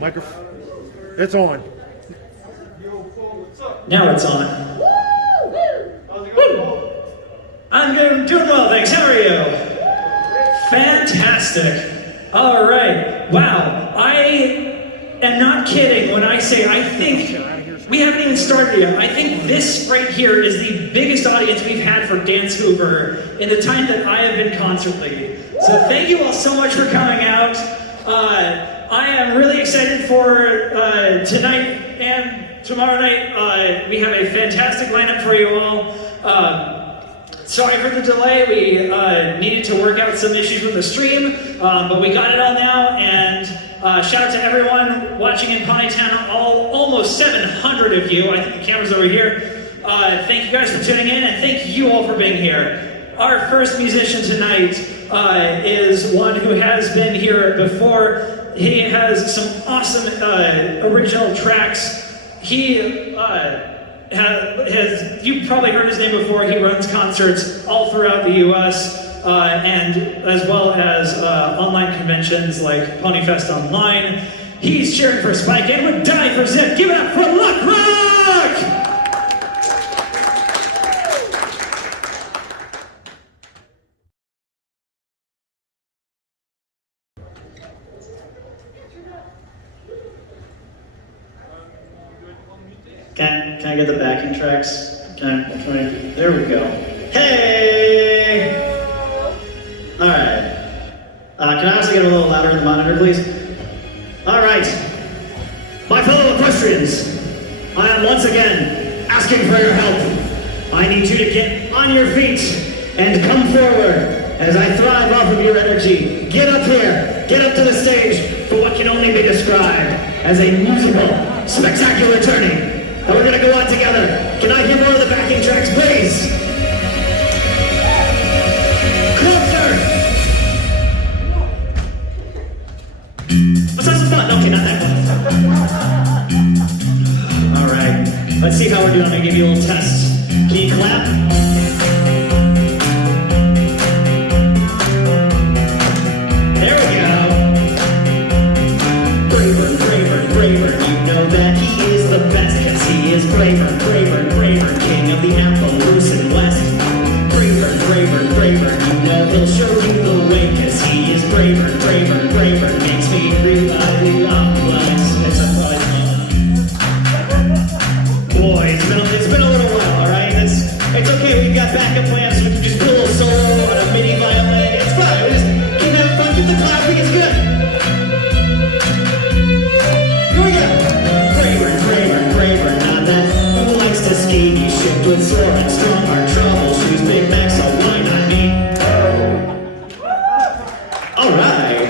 Microphone. It's on. Now it's on. I'm doing well, thanks. How are you? Fantastic. All right. Wow. I am not kidding when I say I think we haven't even started yet. I think this right here is the biggest audience we've had for DanceHoover in the time that I have been concert lead. So thank you all so much for coming out. I am really excited for tonight and tomorrow night. We have a fantastic lineup for you all. Sorry for the delay. We needed to work out some issues with the stream, but we got it all now. And shout out to everyone watching in Ponytown, almost 700 of you. I think the camera's over here. Thank you guys for tuning in, and thank you all for being here. Our first musician tonight is one who has been here before. He has some awesome original tracks. He you've probably heard his name before. He runs concerts all throughout the US and as well as online conventions like Ponyfest Online. He's cheering for Spike and would die for Zip. Give it up for Luck Rock! Can I get the backing tracks? There we go. Hey! Alright. Can I also get a little louder in the monitor, please? Alright. My fellow equestrians, I am once again asking for your help. I need you to get on your feet and come forward as I thrive off of your energy. Get up here. Get up to the stage for what can only be described as a musical, spectacular turning. And we're gonna go on together. Can I hear more of the backing tracks, please? Closer! Let's have some fun. Okay, not that one. All right, let's see how we're doing. I'm gonna give you a little test. Can you clap? There we go. Braver, braver, braver. You know that he is the best. He is braver, braver, braver, king of the Appalachian West. Braver, braver, braver, you know he'll show you the way, cause he is braver, braver, braver, makes me really complex. It's a fun boy, it's been a little while, alright? It's okay, we've got backup plans, we can just pull a little solo on a mini violin, it's fine, we just keep having fun, keep the clapping, it's good. Here we go. Braver, braver, braver, not that who likes to ski, he shipped with sore and strong heart troubleshoots, Big Mac, so why not me? Alright.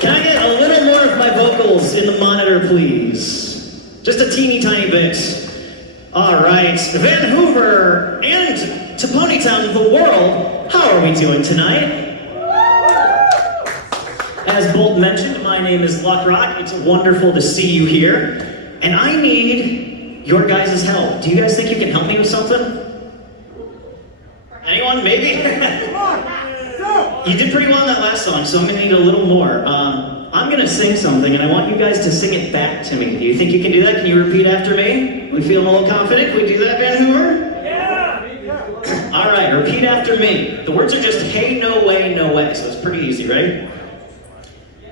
Can I get a little more of my vocals in the monitor, please? Just a teeny tiny bit. Alright. VanHoover and to Ponytown, the world, how are we doing tonight? As Bolt mentioned, my name is Luck Rock. It's wonderful to see you here. And I need your guys' help. Do you guys think you can help me with something? Anyone? Maybe? You did pretty well in that last song, so I'm gonna need a little more. I'm gonna sing something, and I want you guys to sing it back to me. Do you think you can do that? Can you repeat after me? We feeling a little confident? Can we do that, VanHoover? Yeah! All right, repeat after me. The words are just, hey, no way, no way. So it's pretty easy, right?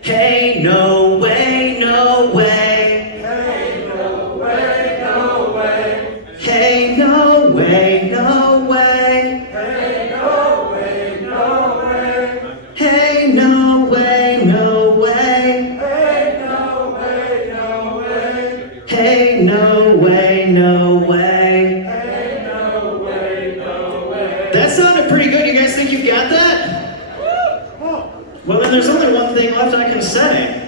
Hey, no way, no way. Hey, no way, no way. Hey, no way, no way. Hey, no way, no way. Hey, no way, no way. Hey, no way, no way. Hey, no way, no way. Hey, no way, no way. That sounded pretty good. You guys think you've got that? Well, then there's only one thing left I can say.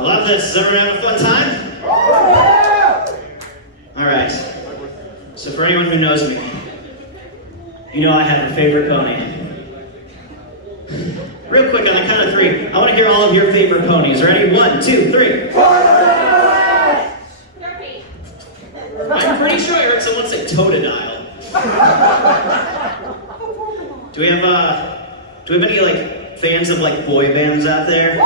I love this. Is everyone having a fun time? All right. So for anyone who knows me, you know I have a favorite pony. Real quick, on the count of three, I want to hear all of your favorite ponies. Ready? 1, 2, 3. I'm pretty sure I heard someone say Totodile. Do we have any like fans of like boy bands out there?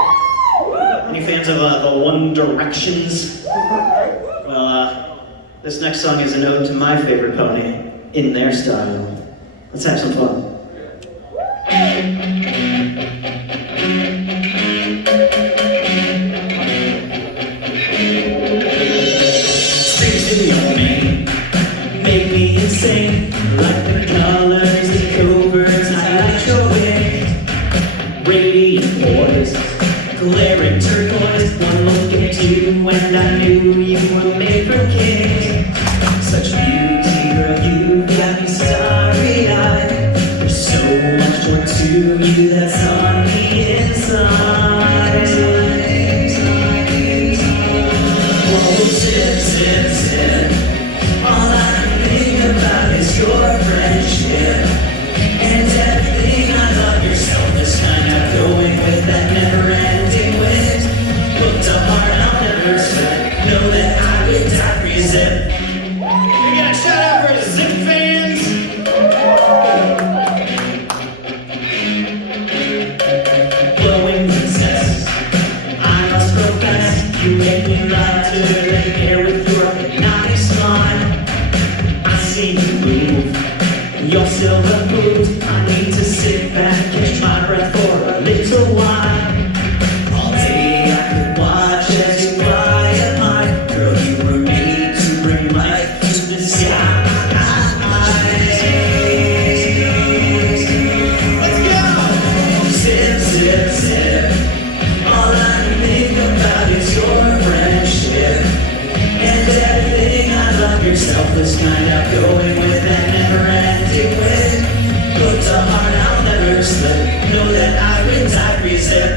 Any fans of the One Directions? Well, this next song is an ode to my favorite pony in their style. Let's have some fun. Streets in your name make me insane. Like the colors of covers highlight your wings. Radiant boys, glaring turquoise. One look at you and I knew you were made for kings. Such beauty, girl, you got me starry-eyed. There's so much more to you that's on the inside. Whoa, zip, zip, zip. All I can think about is your friendship. And everything I love, your selfish kind of going with that never-ending wind. Booked a heart I'll never slip. Know that I would die for your zip. We got a shout out for the Zip fans. Glowing princess, I must profess, you make me lighter than air with your hypnotic smile. I see you move, your silver boot. I need to sit back, catch my breath for a little while. All day I could watch as you fly at mine. Girl, you were made to bring life to the sky. Let's go! Zip, zip, zip. All I can think about is your friendship. And everything I love, your selfless kind of going with that never-ending wind. Put a heart I'll never slip. Know that I would die for your zip.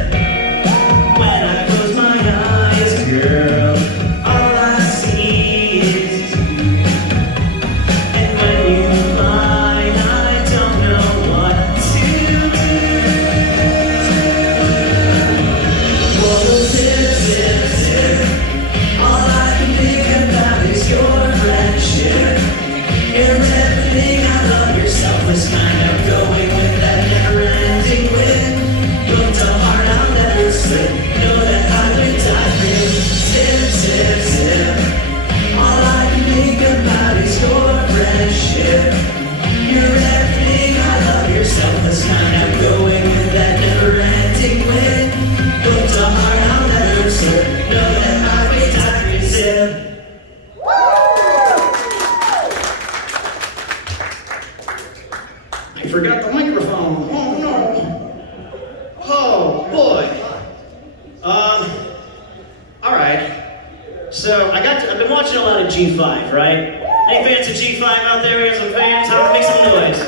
When I close my eyes, girl, all I see is you. And when you fly, I don't know what to do. Whoa, zip, zip, zip. All I can think about is your friendship. You're everything I love, your selfless kind of going with that never-ending wind. Booked a heart I'll never slip. Know that I would die for you. Zip, zip, zip. All I can think about is your friendship. You're everything I love, your selfless kind of going with that never-ending wind. Booked a heart I'll never slip. Know that I would die for you. Zip. I forgot the microphone. Oh no. Oh boy. All right. So I've been watching a lot of G5, right? Any fans of G5 out there? We have some fans. How make some noise?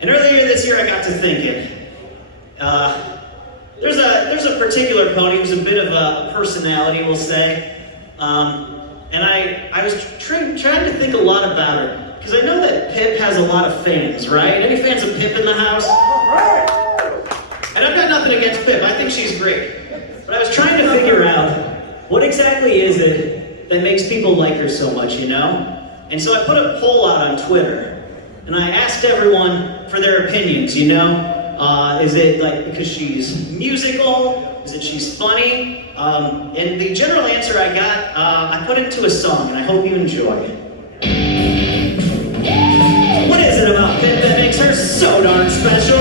And earlier this year, I got to thinking. There's a particular pony who's a bit of a personality, we'll say. And I was trying to think a lot about her. Because I know that Pip has a lot of fans, right? Any fans of Pip in the house? And I've got nothing against Pip. I think she's great. But I was trying to figure out what exactly is it that makes people like her so much, you know? And so I put a poll out on Twitter. And I asked everyone for their opinions, you know? Is it like because she's musical? Is it she's funny? And the general answer I got, I put it to a song, and I hope you enjoy it. What is it about Pip that makes her so darn special?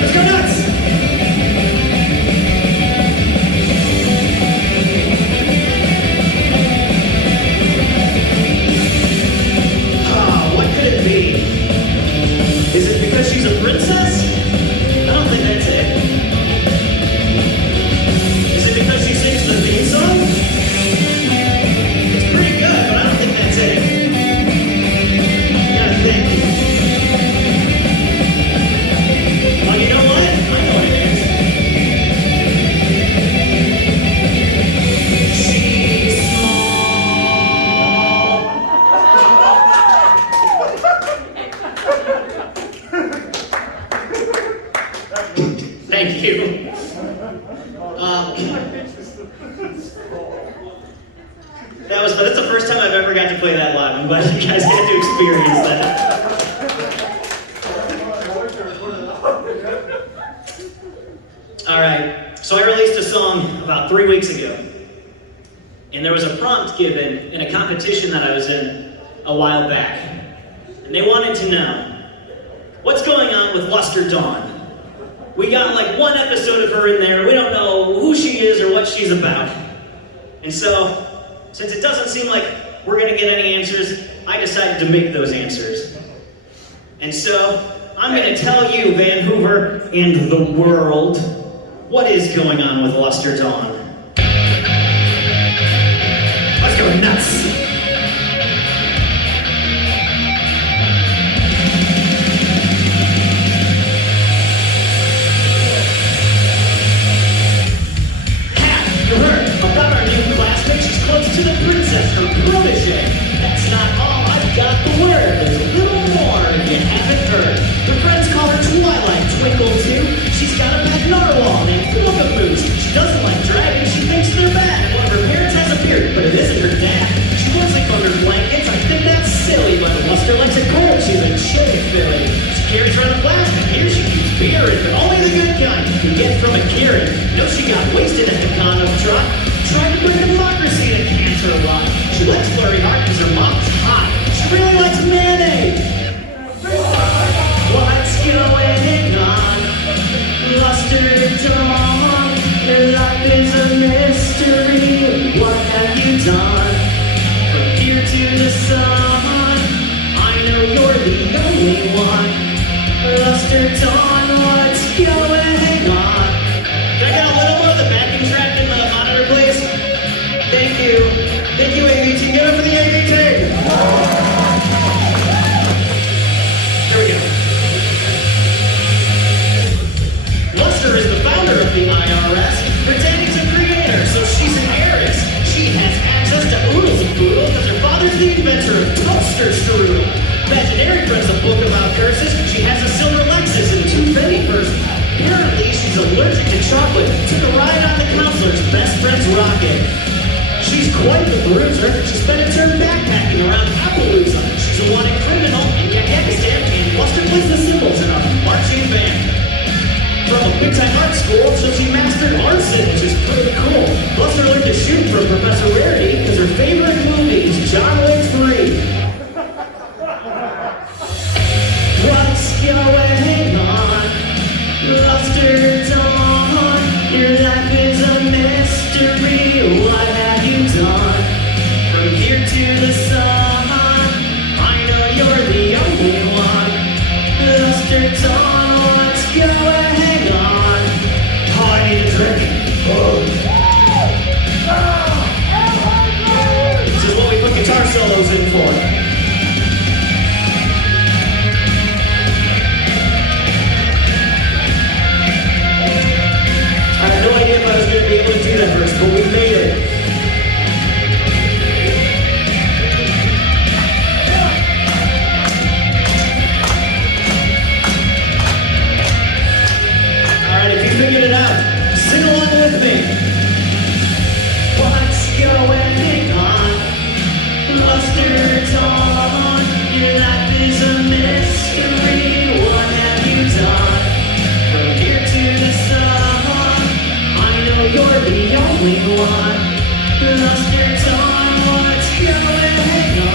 Let's go nuts! What could it be? Is it because she's a princess? I don't think that's it. Is it because she sings the theme song? It's pretty good, but I don't think that's it. You gotta think. Well, you know what? That's the first time I've ever got to play that live. I'm glad you guys get to experience that. All right, so I released a song about 3 weeks ago. And there was a prompt given in a competition that I was in a while back. And they wanted to know, what's going on with Luster Dawn? We got like one episode of her in there. We don't know who she is or what she's about. And so, since it doesn't seem like we're gonna get any answers, I decided to make those answers. And so, I'm gonna tell you, VanHoover and the world, what is going on with Luster Dawn. Let's go nuts! To the princess, her protege. That's not all, I've got the word. There's a little more if you haven't heard. Her friends call her Twilight, Twinkle too. She's got a pet narwhal named Fluffaboos. She doesn't like dragons, she thinks they're bad. One of her parents has a beard, but it isn't her dad. She wants like under blankets, I think that's silly. But Luster likes it cold, she's a chili Philly. She carries around a flask, and here she keeps beer. But only the good kind you can get from a Kieran. No, she got wasted at the con of Trot. Trying to bring democracy to Cancer Rock. She likes Flurry Heart because her mom's hot. She really likes mayonnaise. What's going on? Luster Dawn. Your life is a mystery. What have you done? From here to the sun. I know you're the only one. Luster Dawn, what's going on? Can I get a little more of the backing track in the monitor, please? Thank you. Thank you, ABT. Give it for the ABT. There we go. Luster is the founder of the IRS, pretending to create her, so she's an heiress. She has access to oodles of poodle because her father's the inventor of toaster strudel. Imaginary Friend's a book about curses. She has a silver Lexus and 2 Fendi purses. Apparently, she's allergic to chocolate. Took a ride on the counselor's best friend's rocket. She's quite the bruiser. She spent a term backpacking around Appaloosa. She's a wanted criminal in Yakakistan, and Luster plays the cymbals in a marching band. From a big-time art school, so she mastered arson, which is pretty cool. Luster learned to shoot from Professor Rarity because her favorite movie is John Wick 3. What's going on? Luster Dawn, your life is a mystery. What have you done? From here to the sun, I know you're the only one. Luster Dawn, what's going on? Oh, I need a drink. This is what we put guitar solos in for. I had no idea if I was going to be able to do that first, but we made it. Alright, if you figured it out, sing along with me. What's going on? Luster Dawn, your life is a mystery. What have you done? From here to the sun, you're the only one. Luster Dawn, what's going on?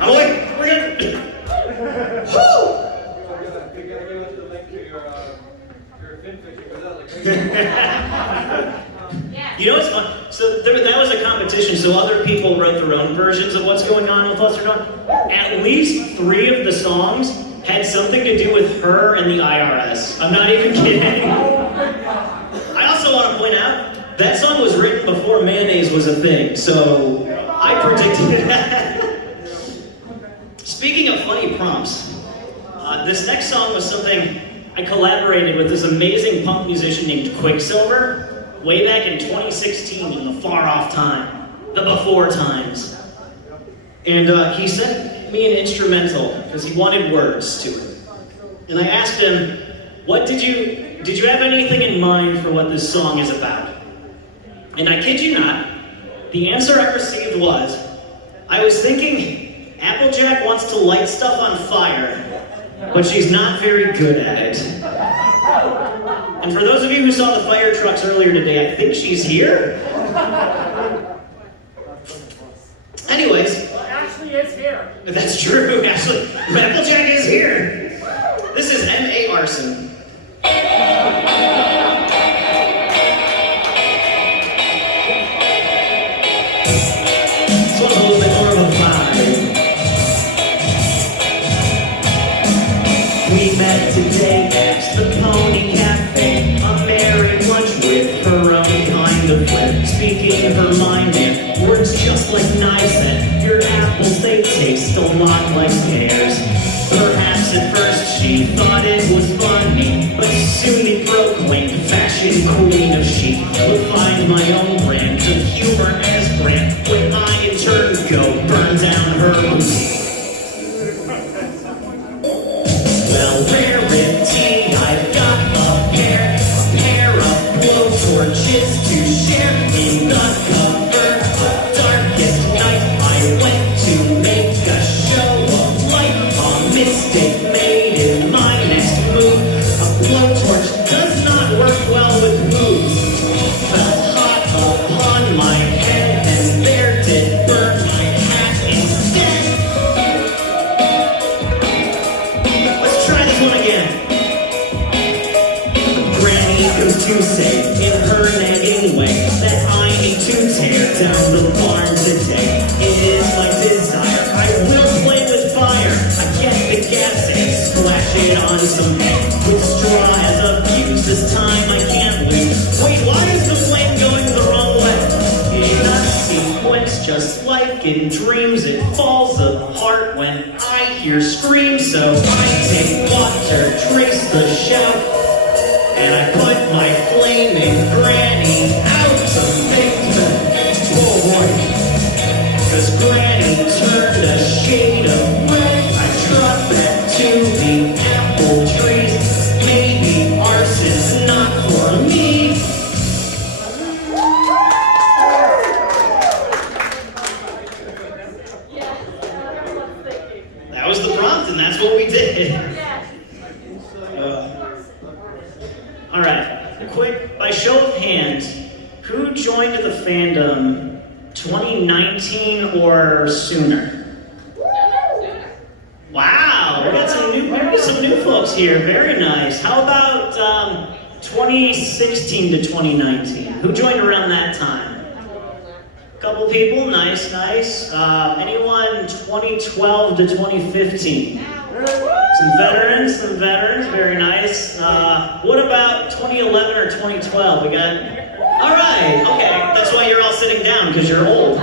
I'm like, we're gonna... Woo! You know what's fun? So that was a competition, so other people wrote their own versions of what's going on with Luster Dawn. At least 3 of the songs had something to do with her and the IRS. I'm not even kidding. I also want to point out, that song was written before mayonnaise was a thing, so I predicted that. Speaking of funny prompts, this next song was something I collaborated with this amazing punk musician named Quicksilver way back in 2016 in the far off time, the before times. And he sent me an instrumental because he wanted words to it. And I asked him, did you have anything in mind for what this song is about? And I kid you not, the answer I received was, I was thinking Applejack wants to light stuff on fire, but she's not very good at it. And for those of you who saw the fire trucks earlier today, I think she's here. Anyways. Well, Ashley is here. That's true, Ashley. Applejack is here. This is M.A. Arson. This one's a little bit more of a vibe. We met today at the Pony Cafe. A merry lunch with her own kind of flip. Speaking her mind and words just like knives and your apples, they taste a lot like pears. Perhaps at first she thought it was funny, but soon it proclaimed fashion queen of chic. Will find my own brand of humor as brand when I in turn go burn down her boutique. Well, rarity, I've got a pair of blowtorches to share in the cover of darkest night. I went to make a show of light, a mistake made in my next move. A blowtorch does not work well with moves. Fell hot upon my head and there did burn my hat instead. Let's try this one again. Granny goes to say in her nagging way that I need to tear down the barn today. It is my desire, I will play with fire. I get the gas and splash it on some hay. With straw as a fuse, this time I can't lose. Wait, why is the flame going the wrong way? In a sequence just like in dreams, it falls apart when I hear screams. So I take water, trace the shout, and I put my flaming granny out to make the oh boy. Cause granny turned a shade of red. I trot back to the apple trees. Maybe arson's not for me. That was the prompt and that's what we did. All right, quick, by show of hands, who joined the fandom 2019 or sooner? Wow, we got some new folks here. Very nice. How about 2016 to 2019? Who joined around that time? A couple people. Nice, nice. Anyone 2012 to 2015? Some veterans, very nice. What about 2011 or 2012? We got, all right, okay. That's why you're all sitting down, because you're old.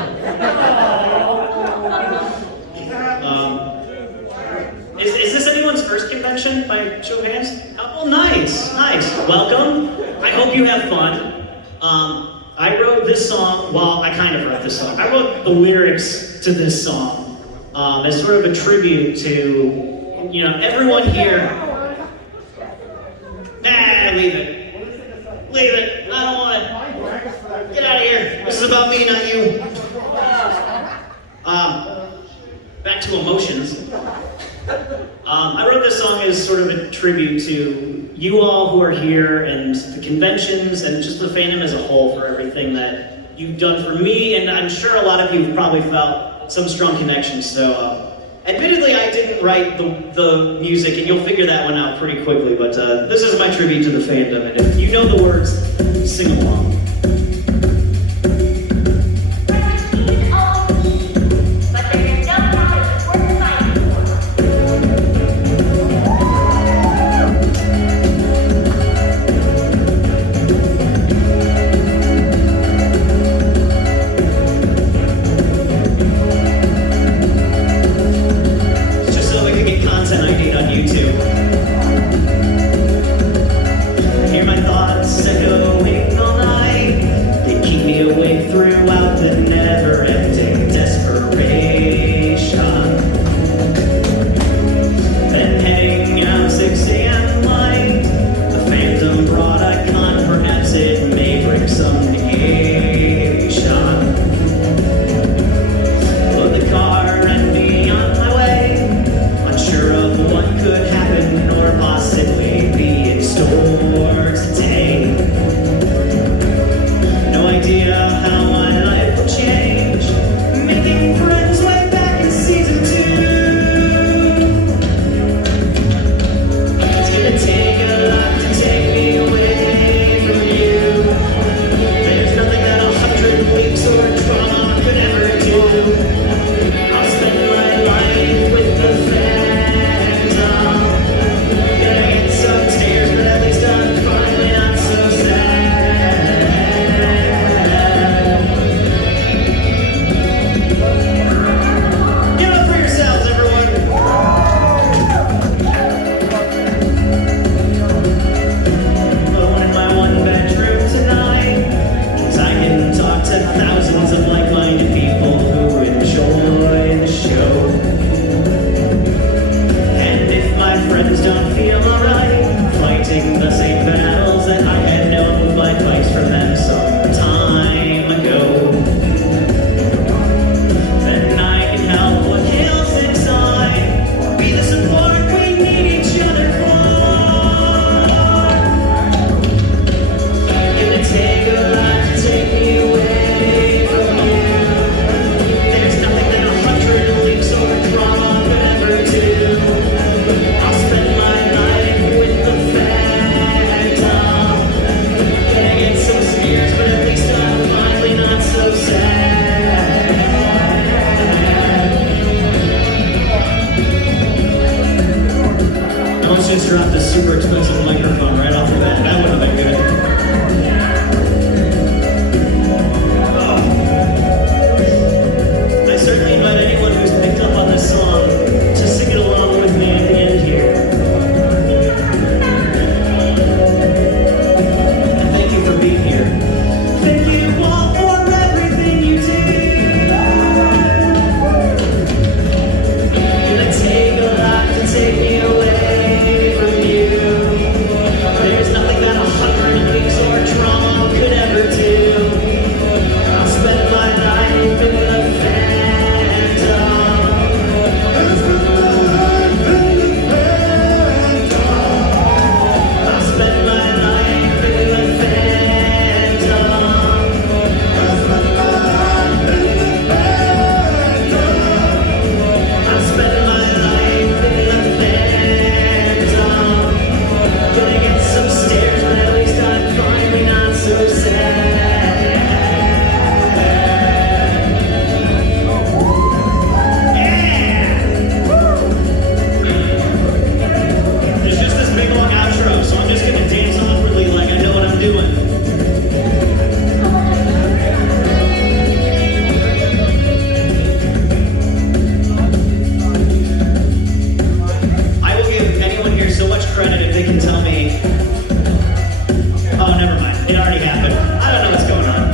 Is this anyone's first convention by show of hands? Oh, nice, nice. Welcome. I hope you have fun. I wrote this song, well, I kind of wrote this song. I wrote the lyrics to this song as sort of a tribute to, you know, everyone here. Nah, leave it. Leave it. I don't want it. Get out of here. This is about me, not you. Back to emotions. I wrote this song as sort of a tribute to you all who are here and the conventions and just the fandom as a whole for everything that you've done for me, and I'm sure a lot of you have probably felt some strong connections. So, admittedly, I didn't write the music, and you'll figure that one out pretty quickly, but this is my tribute to the fandom, and if you know the words, sing along. just dropped a super expensive microphone right off the bat. That would have been good. I certainly invite anyone who's picked up on this song to sing it along with me at the end here. And thank you for being here. Thank you all for everything you do. It'll take a lot to take me away from you. There's nothing that 100 weeks or trauma could ever do. I'll spend my life in the phantom. I'll spend my life in the phantom. I'll spend my life in the phantom. I'll spend my life in the phantom. I'll spend my life in the phantom. Gonna get some stairs, but at least I'm finally not so sad. Yeah! There's just this big long outro, so I'm just gonna dance awkwardly like I know what I'm doing. I will give anyone here so much credit if they can tell me. Oh, never mind. It already happened. I don't know what's going on.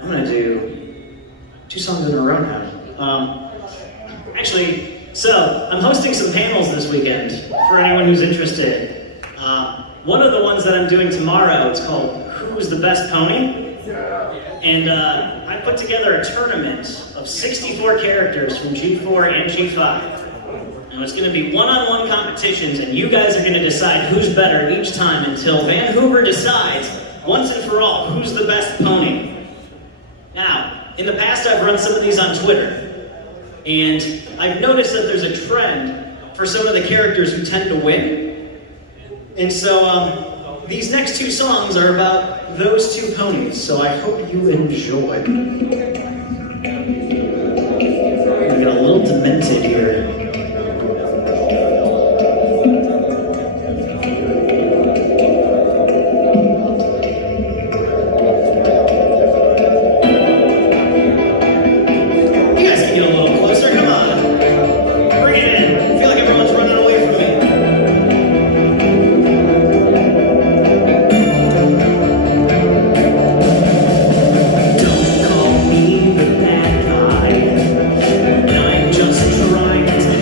I'm gonna do 2 songs in a row now. Actually, so I'm hosting some panels this weekend for anyone who's interested. One of the ones that I'm doing tomorrow, it's called Who's the Best Pony? And I put together a tournament of 64 characters from G4 and G5. And it's going to be one-on-one competitions, and you guys are going to decide who's better each time until VanHoover decides, once and for all, who's the best pony. Now, in the past I've run some of these on Twitter, and I've noticed that there's a trend for some of the characters who tend to win. And so, these next 2 songs are about those 2 ponies, so I hope you enjoy. I'm gonna get a little demented here. You guys can get a little closer, come on. Bring it in. I feel like everyone's running away from me. Don't call me the bad guy. I'm just trying to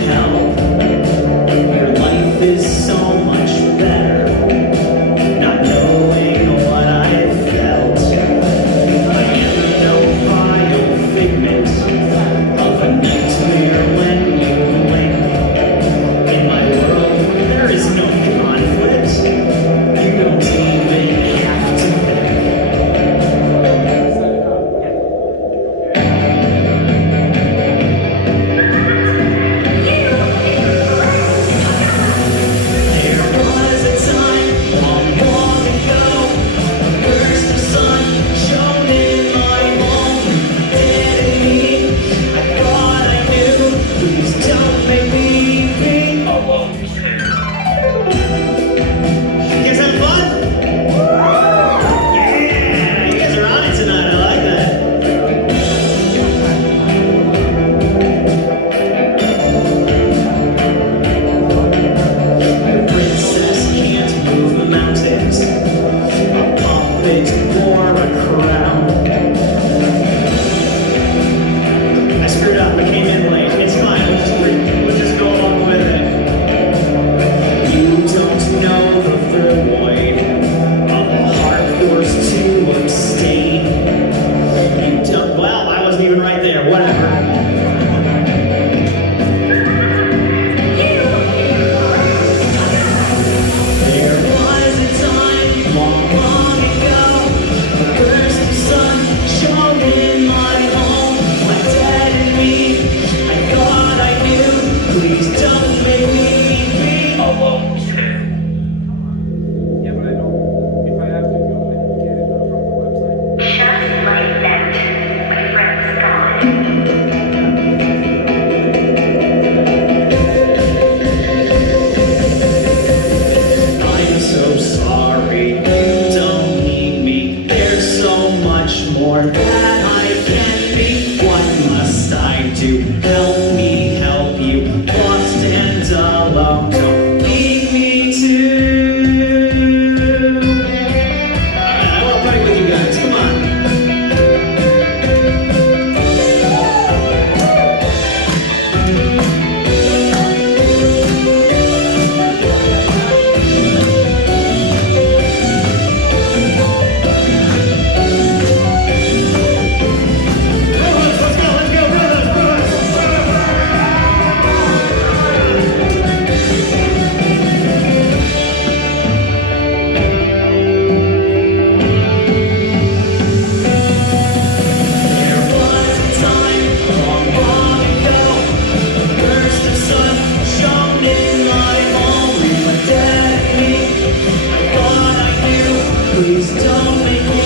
Please don't make me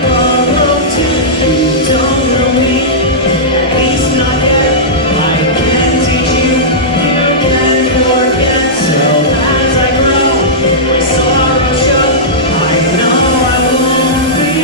borrow too. You don't know me, at least not yet. I can teach you, you can forget. So as I grow, my sorrow show. I know I won't be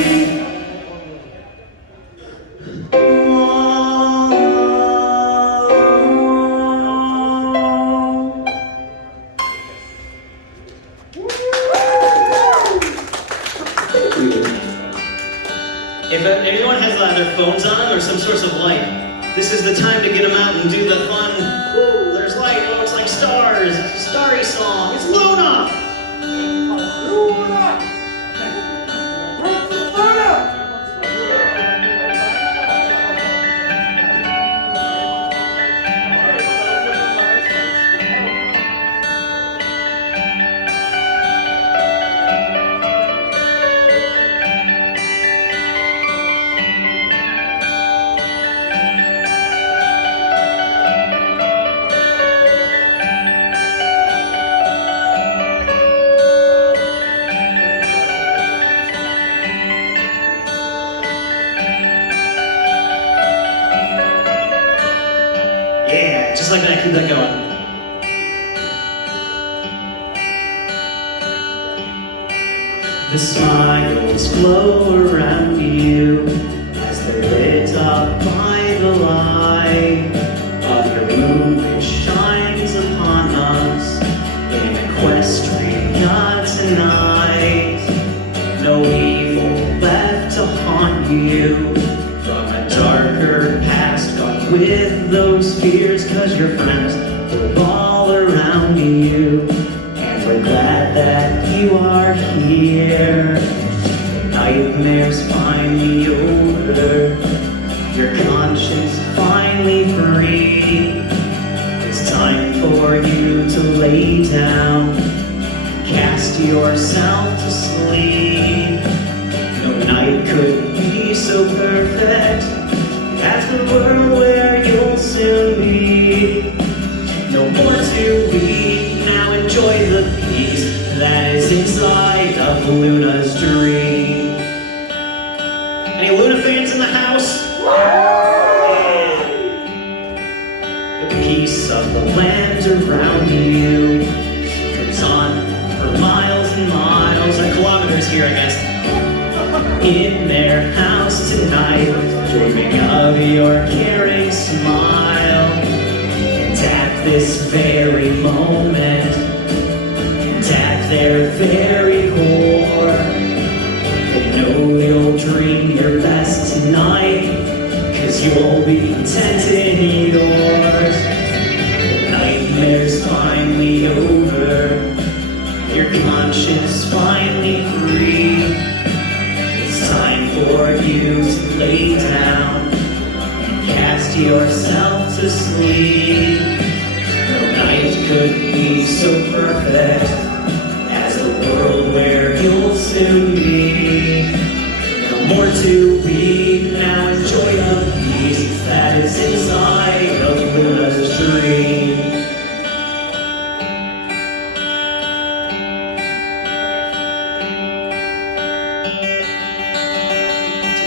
If anyone has their phones on or some source of light, this is the time to get them out and do the fun. Woo, there's light. Oh, it's like stars. It's a starry song. It's Luna. Luna! Luna! Yeah, just like that. Keep that going. The smiles glow around you as they're lit up by the light of your moon which shines upon us in Equestria tonight. No evil left to haunt you from a darker past, gone with those fears, 'cause your friends were all around you. We're glad that you are here. Nightmares finally over, your conscience finally free. It's time for you to lay down, cast yourself to sleep. No night could be so perfect as the world where you'll soon be. No more to be. Now enjoy the peace that is inside of Luna's dream. Any Luna fans in the house? The peace of the land around you goes on for miles and miles, or kilometers here, I guess. In their house tonight, dreaming of your caring smile. At this very moment, at their very core, they know you'll dream your best tonight, 'cause you'll be content in yours. The nightmare's finally over, your conscience finally free. It's time for you to lay down, cast yourself to sleep. No night could be so perfect as the world where you'll soon be. No more to be, now enjoy the peace that is inside of Luna's dream.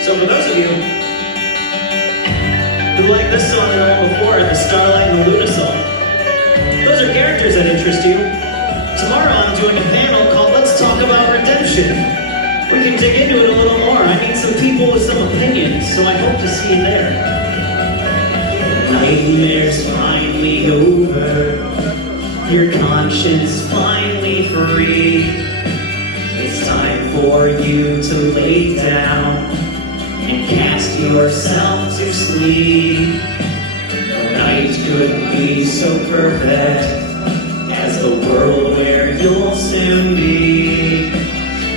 So for those of you who like this song and the one before, the Starlight and the Luna song, those are characters that interest you. Tomorrow I'm doing a panel called Let's Talk About Redemption. We can dig into it a little more. I need some people with some opinions, so I hope to see you there. Nightmares finally over, your conscience finally free. It's time for you to lay down and cast yourself to sleep. No night could be so perfect as the world where you'll soon be.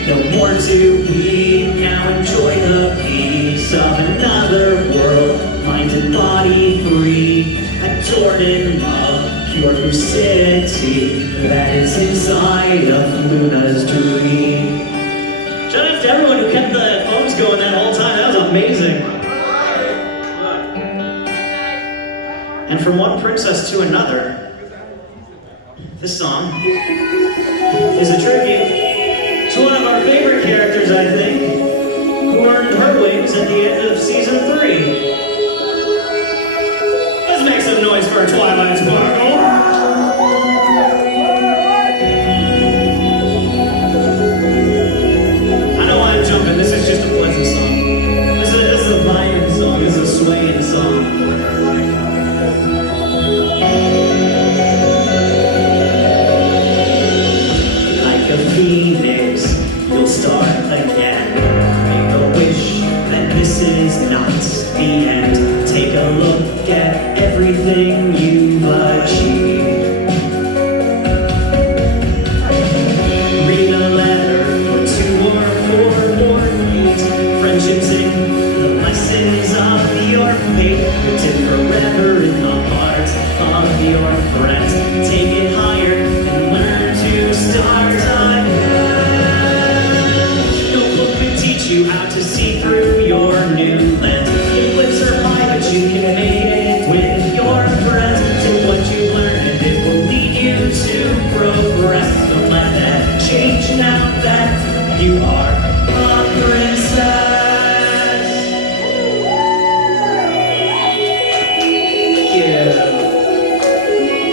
No more to be, now enjoy the peace of another world, mind and body free, adored in love, pure lucidity that is inside of Luna's dream. Shout out to everyone who kept the phones going that whole time. That was amazing. And from one princess to another, this song is a tribute to one of our favorite Spears, I think, who earned her wings at the end of season 3. Let's make some noise for Twilight Sparkle. I know why I'm jumping. This is just a pleasant song. This is a vibing song. This is a swaying song. Like a phoenix, you'll start again. Make a wish that this is not the end. Take a look at everything you've achieved. Read a letter or 2 or 4 or 8. Friendships in the lessons of your fate. Written forever in the hearts of your friends. Take it higher and learn to start again. No book could teach you how to see through your new lens. The cliffs are high, but you can make it with your friends. Take what you learn and it will lead you to progress. Don't let that change now that you are a princess. Thank you.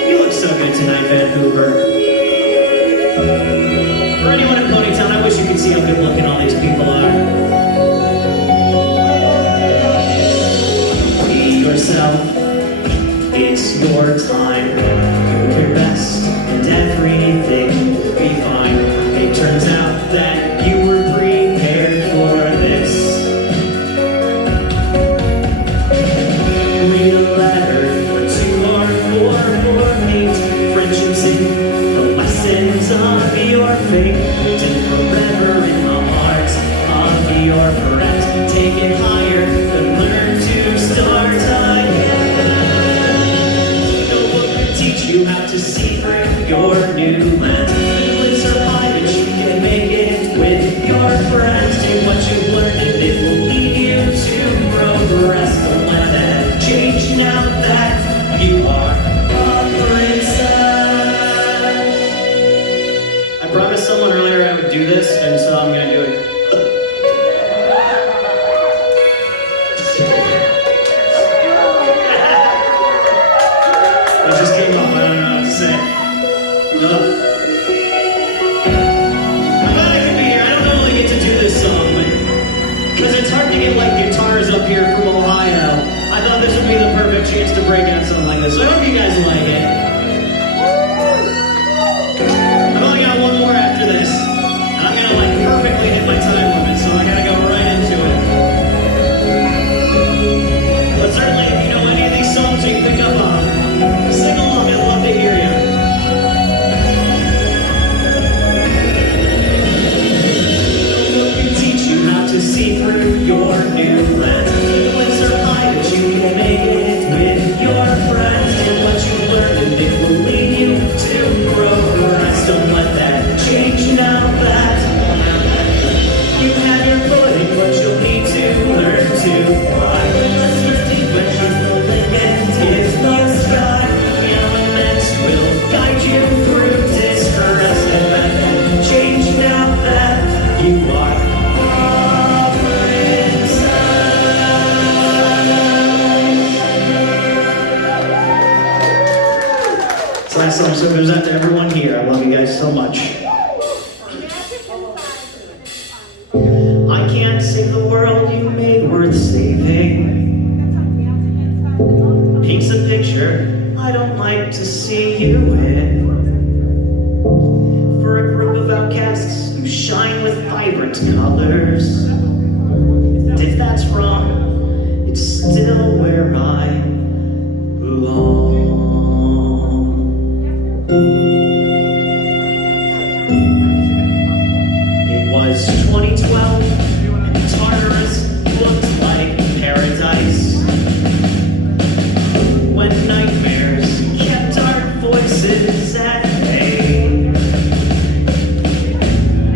You look so good tonight, VanHoover. For anyone in Ponytown, I wish you could see how good looking all these people are. Be yourself, it's your time. Do your best and everything will be fine. It turns out that you were prepared for this. Read a letter or 2 or 4 or 8. Friendships in the lessons of your fate. Written forever in the hearts of your friends. Take it higher and learn to start again. No book could teach you how to see through your new lens. The cliffs are high, but you can make it with your friends. Do what you've learned and it will lead you to progress. Don't let that change now that you are a princess. I promised someone earlier I would do this, and so I'm gonna do it. It just came up, I don't know what to say. I'm glad I could be here. I don't normally get to do this song, but because it's hard to get like guitars up here from Ohio, I thought this would be the perfect chance to break out something like this. So I hope you guys like it. I've only got one more after this, and I'm gonna like perfectly hit my time limit, so I gotta go right into it. But certainly, if you know any of these songs you can pick up on, sing along. I'd love to hear you. No book can teach you how to see through your new lens. The cliffs are high, but you can make it with your friends. Do what you learned and it will lead you to progress. Don't let that change now that you have your footing, but you'll need to learn to fly. Let's lift it when you know the end is the sky. The elements will guide you through distress. And let that change now that you are a princess. This last song so goes out to everyone here. I love you guys so much. I can't save the world you made worth saving. Paints a picture I don't like to see you in. For a group of outcasts who shine with vibrant colors. And if that's wrong, it's still where I belong. It was 2012, and Tartarus looked like paradise. When nightmares kept our voices at bay.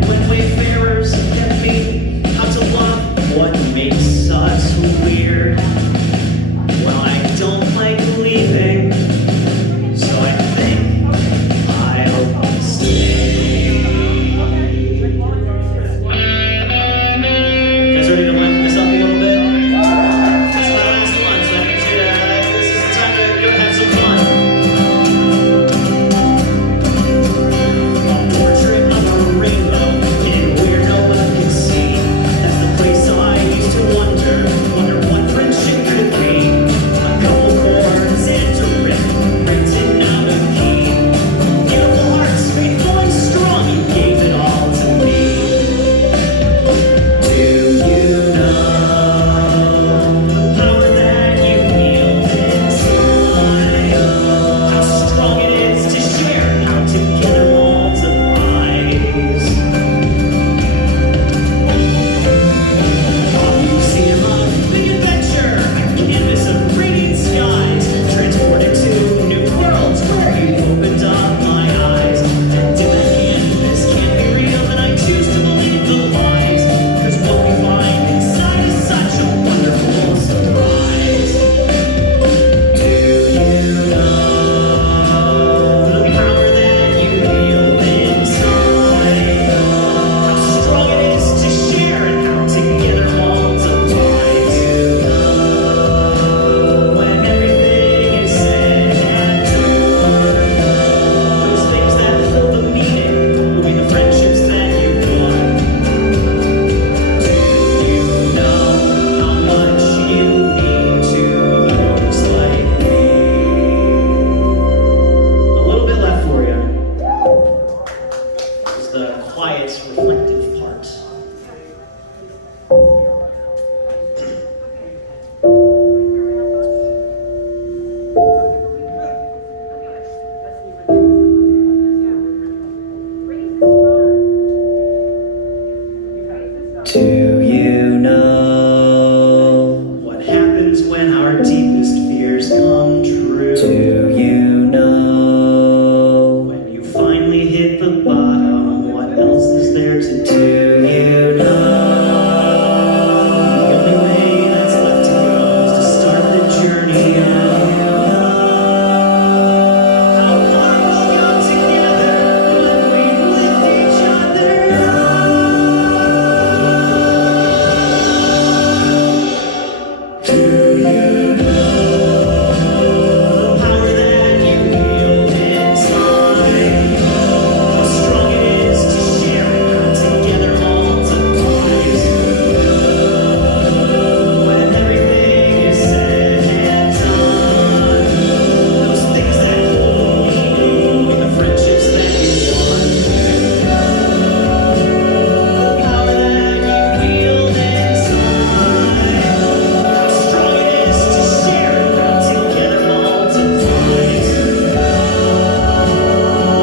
When wayfarers kept me how to love what makes us weird. Well, I don't like leaving, so I think I'll stay. Do you know what happens when our deepest fears come true? Do you know when you finally hit the bottom, what else is there to do? Do you know the only way that's left to go is to start the journey out? How far we'll go together when we lift each other up. Do you know the power that you wield inside? How strong it is to share it, come together all to fight. When everything is said and done, those things that hold meaning, the friendships that you won. The power that you wield inside. How strong it is to share it, come together all to fight.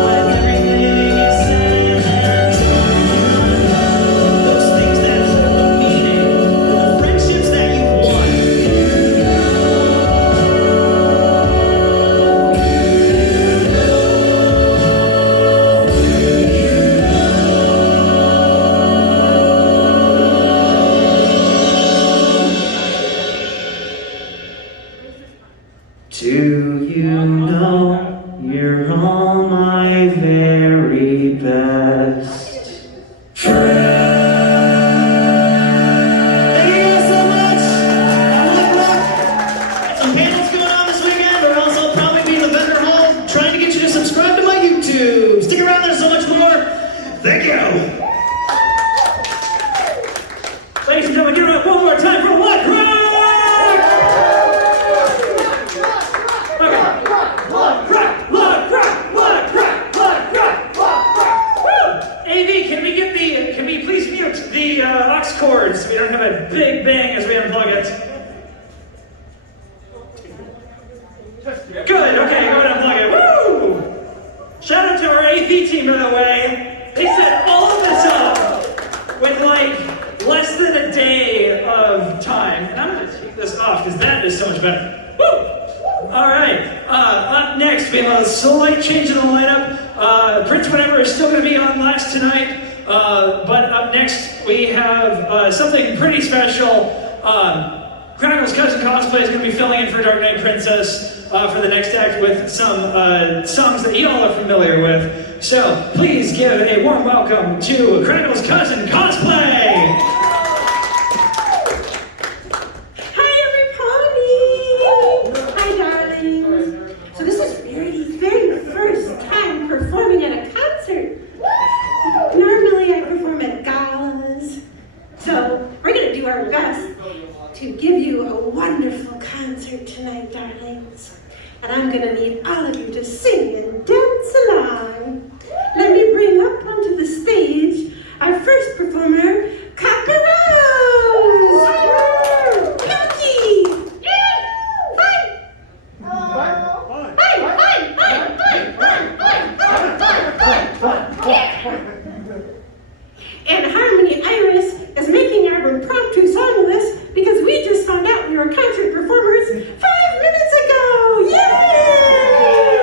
When everything is said and done, those things that hold meaning, the friendships that you won. Do you know you're all my very best friend? Thank you guys so much. Good luck. Some panels going on this weekend. We'll also probably be in the vendor hall trying to get you to subscribe to my YouTube. Stick around, there's so much more. Thank you. Ladies and gentlemen, give it up one more time for what? Crack! AV, can we please mute the aux cords so we don't have a big bang as we unplug it? Good, okay, go ahead and unplug it. Woo! Shout out to our AV team, by the way. They set all of this up with like less than a day of time. And I'm gonna take this off because that is so much better. Woo! All right, up next we have a slight change in the lineup. Prince Whatever is still going to be on last tonight, but up next we have something pretty special. Crackle's cousin Cosplay is going to be filling in for Dark Knight Princess for the next act with some songs that you all are familiar with. So please give a warm welcome to Crackle's cousin Cosplay! Hi, everybody! Hi, darlings. So this is Rarity's very first time performing at a concert. Normally I perform at galas. So we're going to do our best to give you a wonderful concert tonight, darlings. And I'm going to need all of you to sing and dance along. Let me bring up onto the stage our first performer, Copper Rose! Yuki! Hi! And Harmony Iris is making our impromptu song list because we just found out we were concert performers 5 minutes ago! Yay!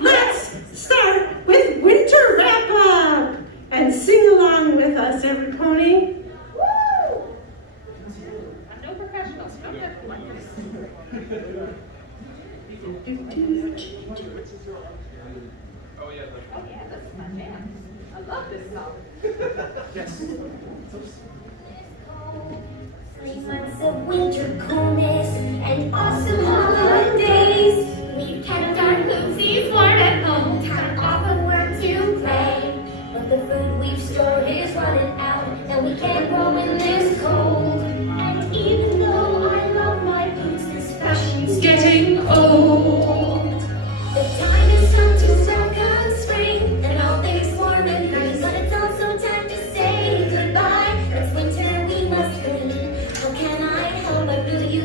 Let's start with Winter Wrap Up and sing along with us, every pony. No professionals. Oh yeah, this is my jam. I love this song. 3 months of winter coolness and awesome holidays. We've kept our loosies warm at home, time off of work to play. But the food we've stored is running out, and we can't roam in this cold. And even though I love my boots, this fashion's getting old. The time is come to welcome spring, and all things warm and nice. But it's also time to say goodbye. It's winter, we must leave. How can I help but feel you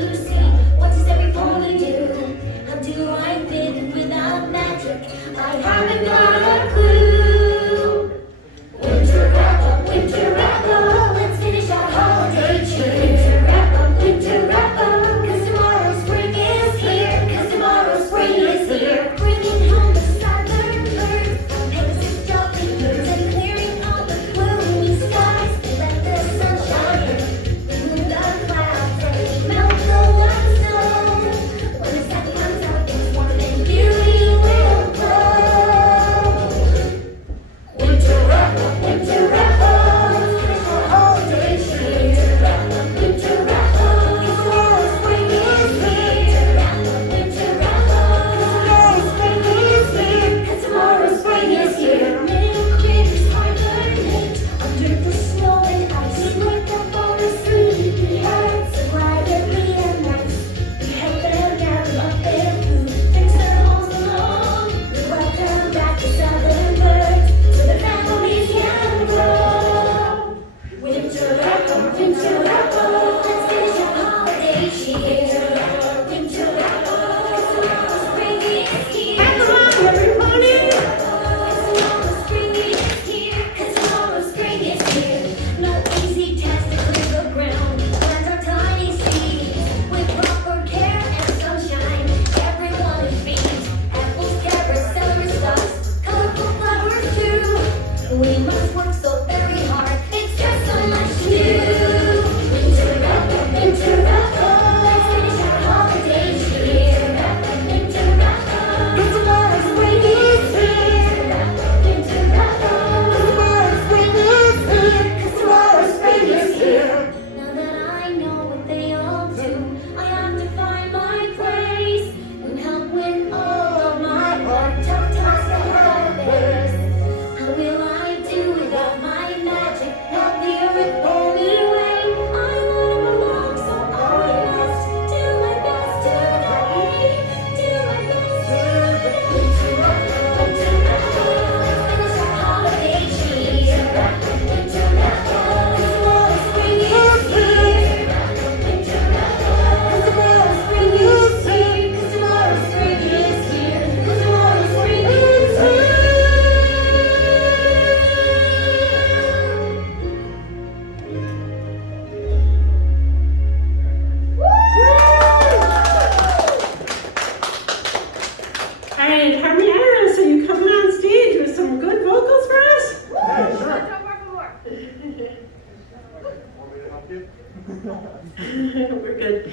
We're good.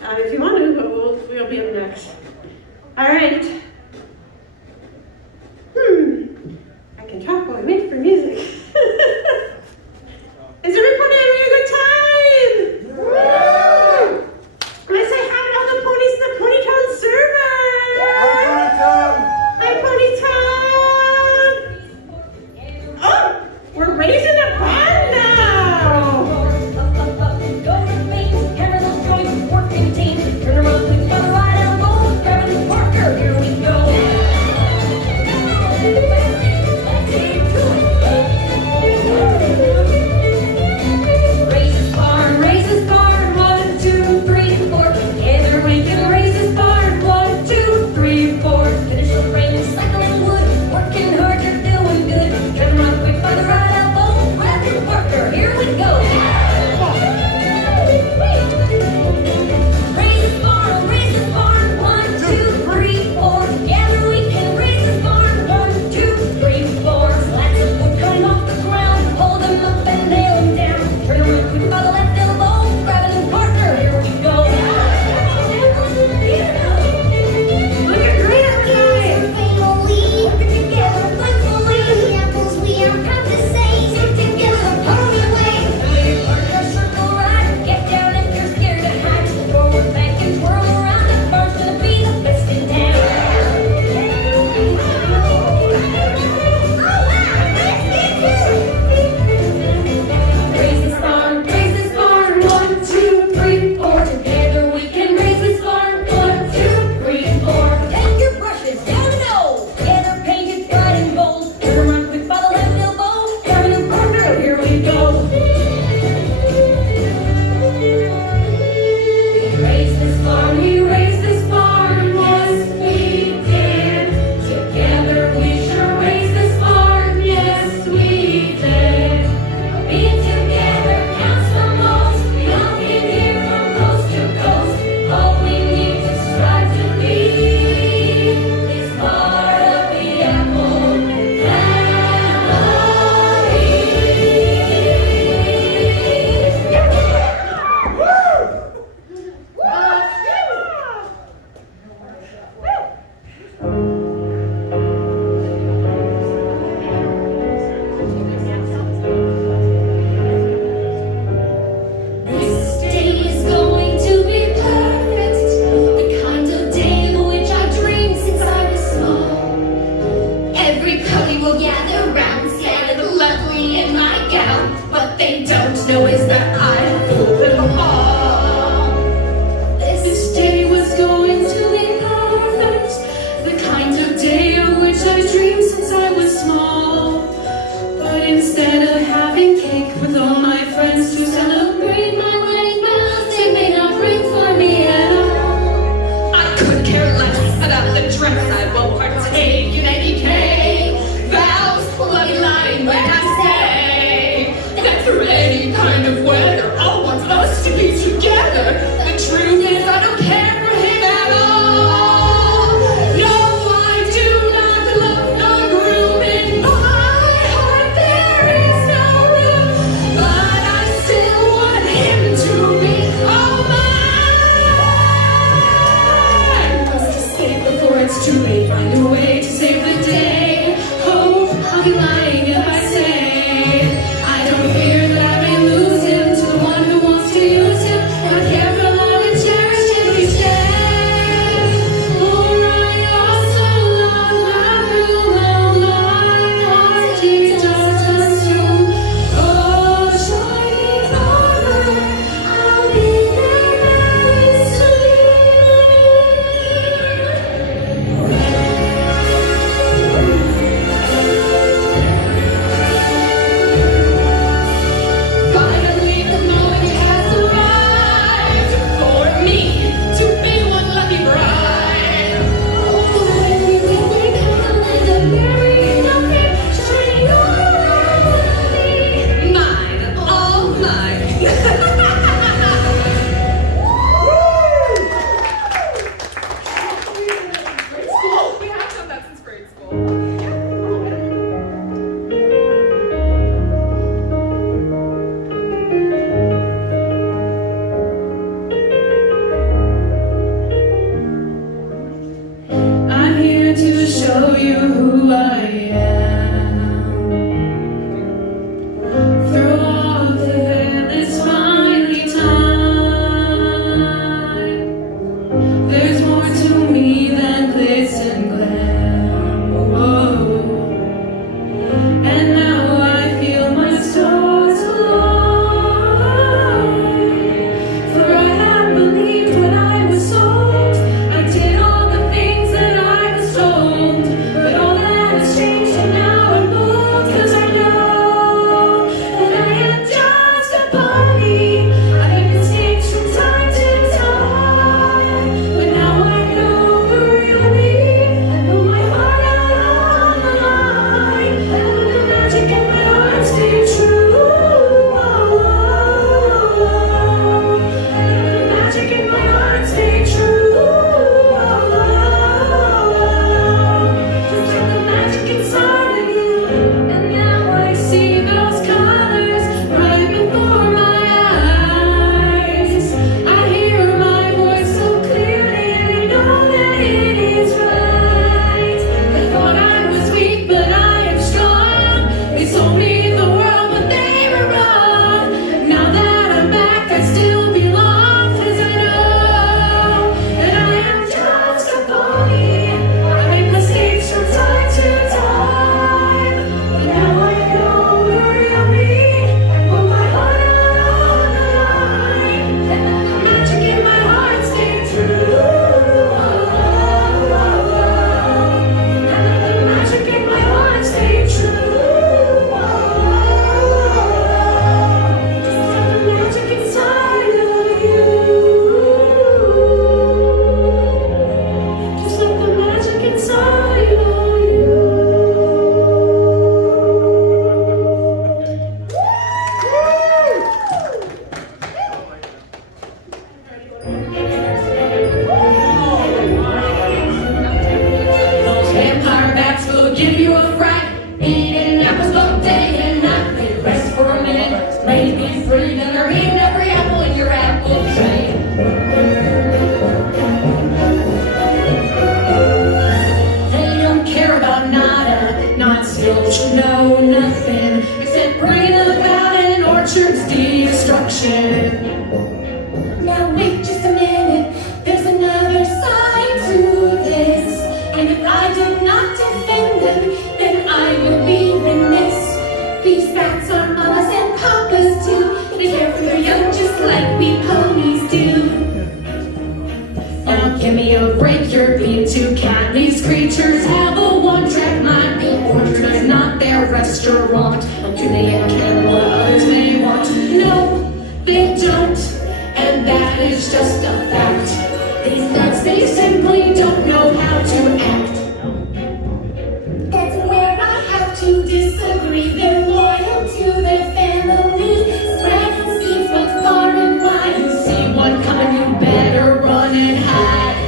If you want to, we'll be up next. All right. I can talk while I wait for music. Is everybody having a good time? Woo! Let's say hi to all the ponies in the Ponytown server. Hi, Ponytown. Oh, we're raising a band now. Turn around, we got a ride on the boat, grabbing the Parker, here we go. But do they ever care what others may want? No, they don't, and that is just a fact. These nuts, they simply don't know how to act. That's where I have to disagree. They're loyal to their family, spreading seeds both far and wide. You see one coming, you better run and hide.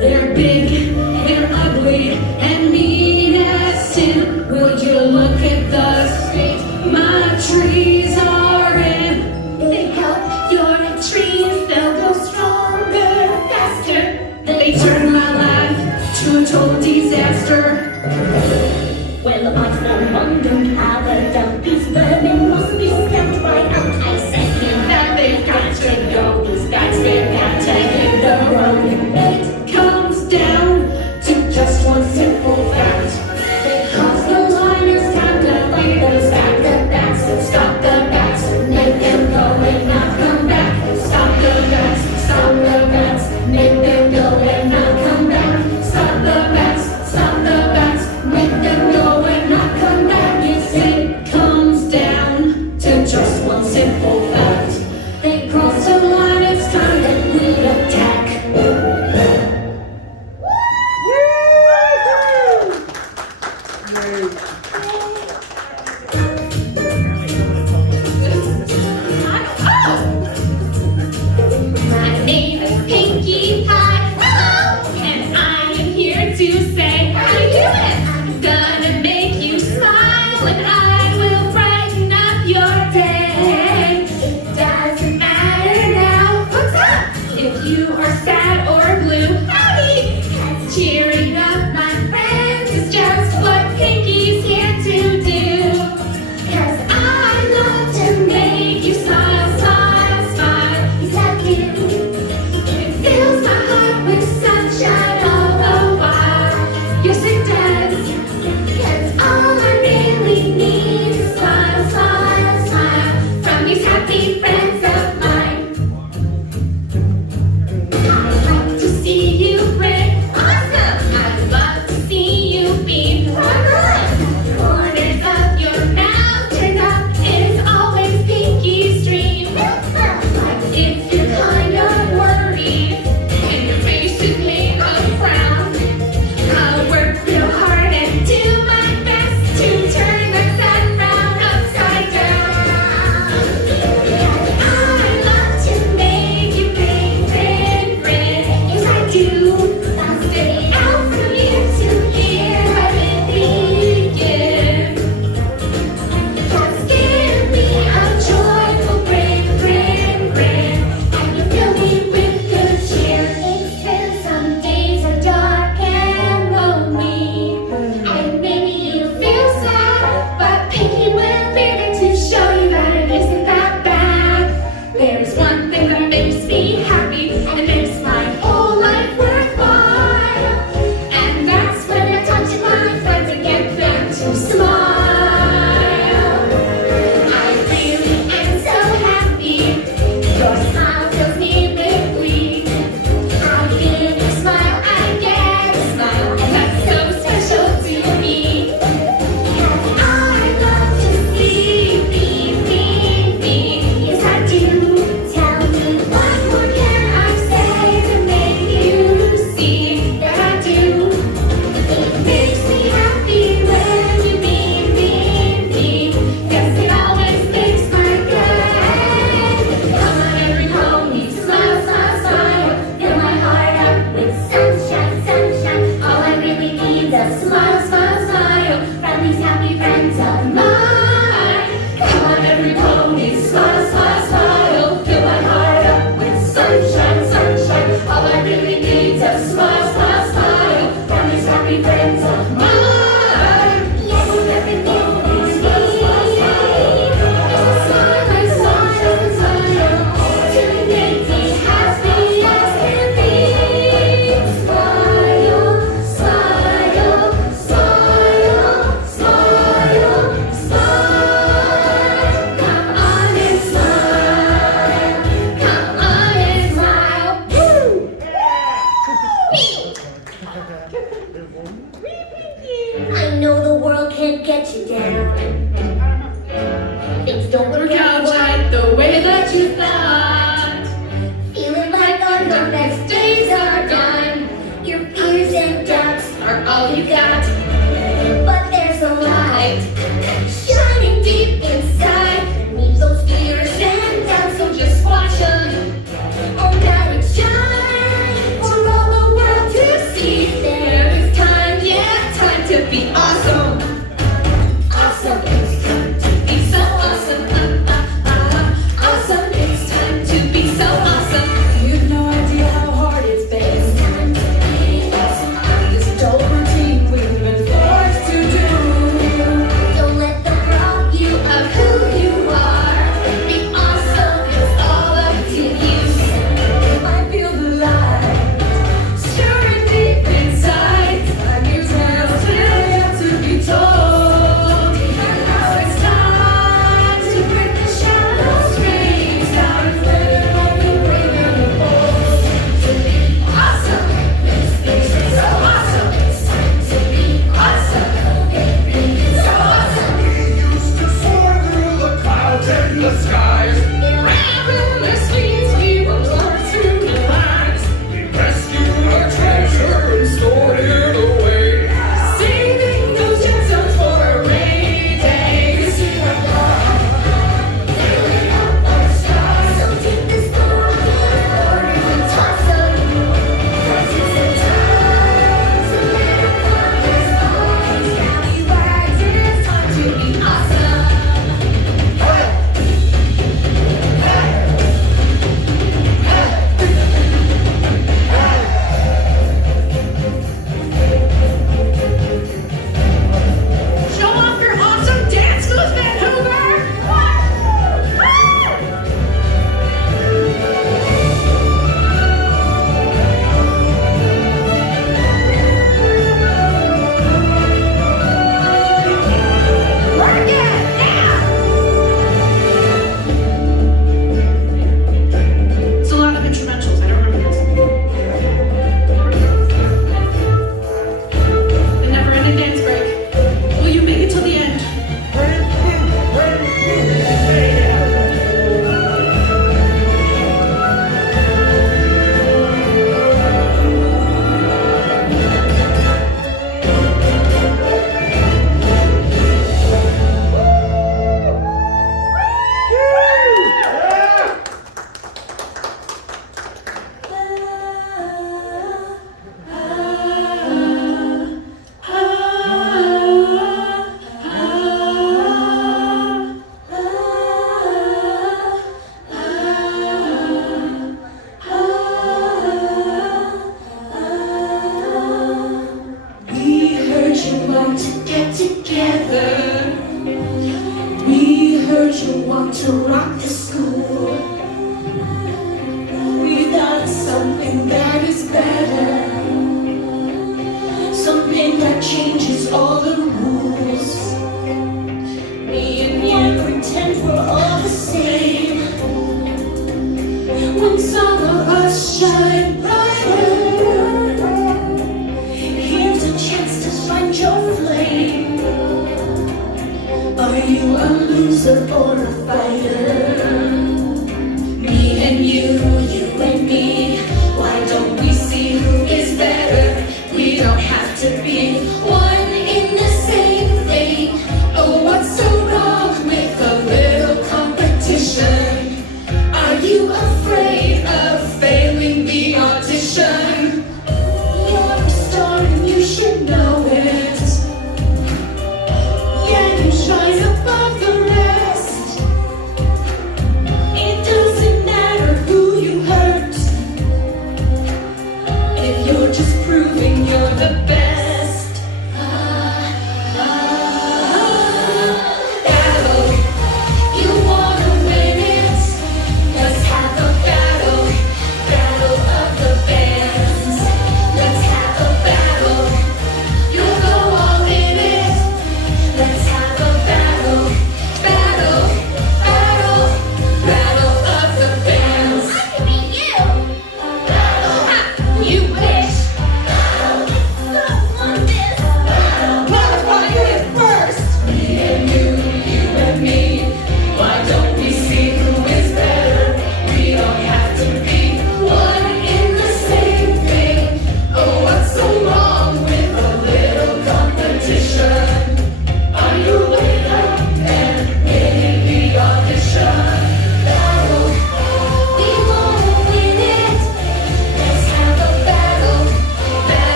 They're big, they're ugly, and mean as sin. Would you look at the state my trees are in? They help your trees, they'll grow stronger, faster. They turn my life to a total disaster. Well, I for one don't have a doubt. These vermin must be stamped right out. I second That they've got to go, these bats, they've got to hit the road. It comes down to just one simple fact. They cause the liners time to fight those back the bats and stop the don't work out right the way that you thought. Feeling like all your best days are gone. Your fears and doubts Are all you got. but there's a light shining deep inside. Meet those fears and doubts, so just watch them. Oh, now it's time for all the world to see. There is time, yeah, time to be awesome. Awesome, it's time to be so awesome. Awesome, it's time to be so awesome. You've no idea how hard it's been. It's time to be awesome. This dull routine we've been forced to do. Don't let them rob you of who you are. Be awesome, it's all up to you. I feel the light stirring deep inside. I use my own tale to be told. And now it's time to break the shadows, rain down and let like you bring in the bold. To be awesome, it's so awesome. It's time to be awesome. So awesome. We used to soar through the clouds and the skies. Marvelous feats we were born to devise. We rescued our treasure and stored it away. Saving those gemstones for a rainy day. Sailing up our stars. So take this boat and toss them. 'Cause it's the time to let our colors fall. Now we rise, it's time to be awesome. Show off your awesome dance moves, VanHoover! Work it now! It's a lot of instrumentals. I don't remember this. The never-ending dance break. Will you make it till the end? We heard you want to get together. We heard you want to rock the school. We've done something that is better. Something that changes all the rules. Me and you pretend we're all the same. When some of us shine brighter, here's a chance to find your flame. Are you a loser or a fighter? Me and you and me. Why don't we see who is better? We don't have to be one in the same thing. Oh, what's so wrong with a little competition? Are you afraid of failing the audition? You're a star and you should know it. Yeah, you shine above the rest.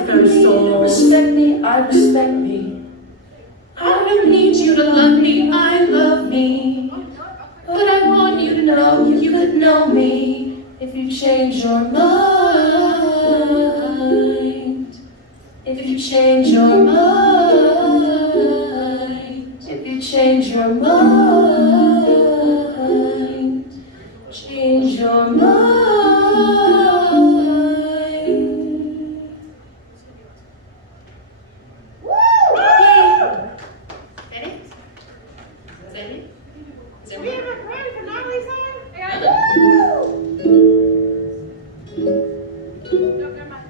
with our soul. Respect me, I respect me. I don't need you to love me, I love me. But I want you to know you could know me if you change your mind. If you change your mind. If you change your mind. Change your mind.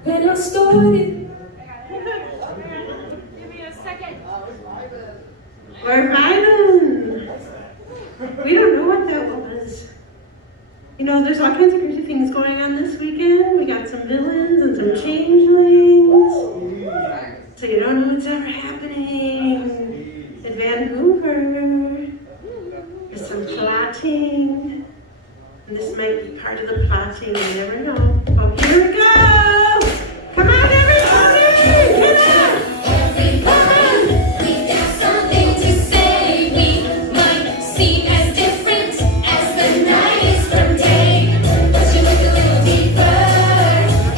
When I started, Give me a second. We're vibing. We don't know what that was. You know, there's all kinds of crazy things going on this weekend. We got some villains and some changelings. So you don't know what's ever happening at VanHoover. There's some plotting. And this might be part of the plotting, you never know. Oh, here we go! Come on, everybody! Come on! Everyone, we've got something to say. We might seem as different as the night is from day. But you look a little deeper,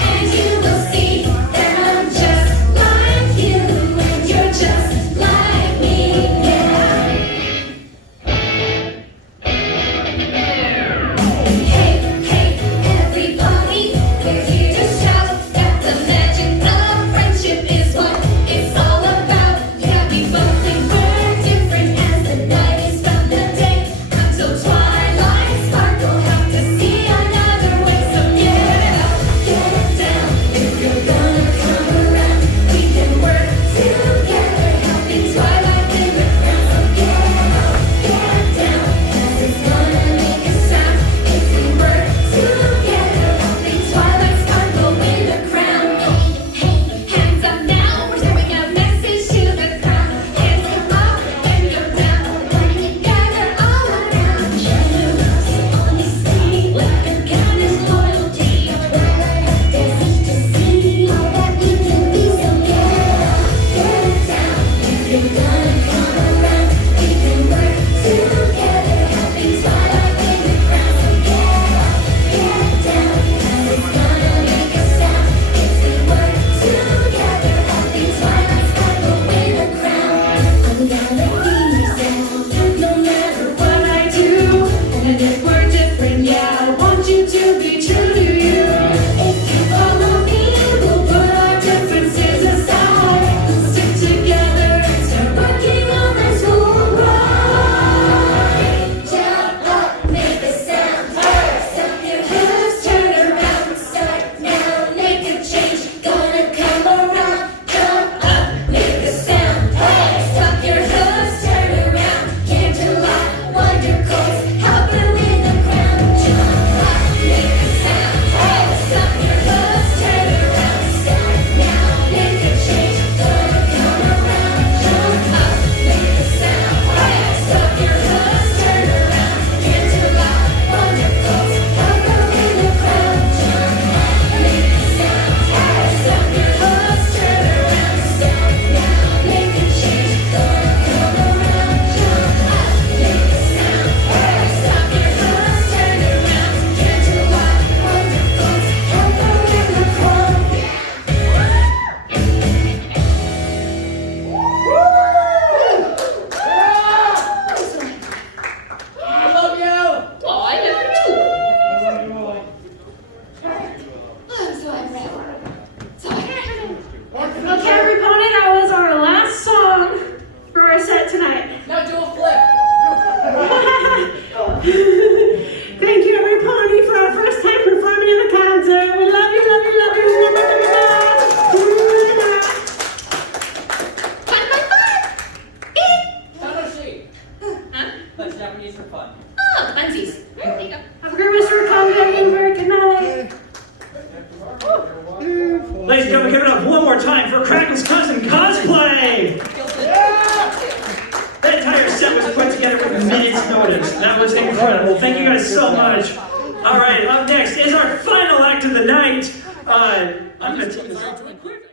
and you will see that I'm just like you, and you're just like me. Hey, hey, everybody, we're here to shout that the magic of friendship is what it's all about. Yeah, we both think we're different as the night is from the day. Until twilight sparkle, have to see another way. So get up, get down. If you're gonna come around, we can work together, helping twilight in the ground. So get up, get down, 'cause it's gonna make a sound. If we work together, helping twilight sparkle in the crown. Hey, hands up now, we're sending a message to the crowd. Hands come up and go down, working together all around. Shadows on the scene, what the count is loyalty. Twilight there's each to see all that we can be. So get up, get down. If you're gonna come around, we can work together, helping twilight in the crown. So get up, get down, 'cause it's gonna make a sound. If we work together, helping twilight sparkle in the crown. I'm gonna be yourself, no matter what I do. And if we're different, yeah, I want you to be true to you. If you follow me, we'll put our differences aside. We'll stick together and start working on this whole ride. Jump up, make a sound. Stop your hips, turn around. Start now, make a change. Gonna come around. Jump up, make a sound. Stop your hips, turn around. Candlelight, wonder chords, help her win the crown. Jump up, make a sound. Stop your hips, turn around. Start now, make a change. Gonna come around. Jump up, make a sound. Stop your hips, turn around. Candlelight, wonder chords, help her win the crown. Jump up, make a sound. Stop your hips, turn around. Start now, make a change. Gonna come around. Jump up, make a sound. Stop your hips, turn around. Candlelight, wonder chords, help her win the crown. I love you. Oh, I love you too. Okay, everybody, that was our last song for our set tonight. Now do a flip. Thank you, everybody, for our first time performing in the concert. We love you, love you, love you. Tanoshi. That's Japanese for fun. Oh, funsies. There you go. Have a great rest of your time, Vancouver. Good night. Ladies and gentlemen, give it up one more time for Crackle's cousin Cosplay! That entire set was put together with minutes notice. That was incredible. Thank you guys so much. All right, up next is our final act of the night. I'm going to take this off really quick.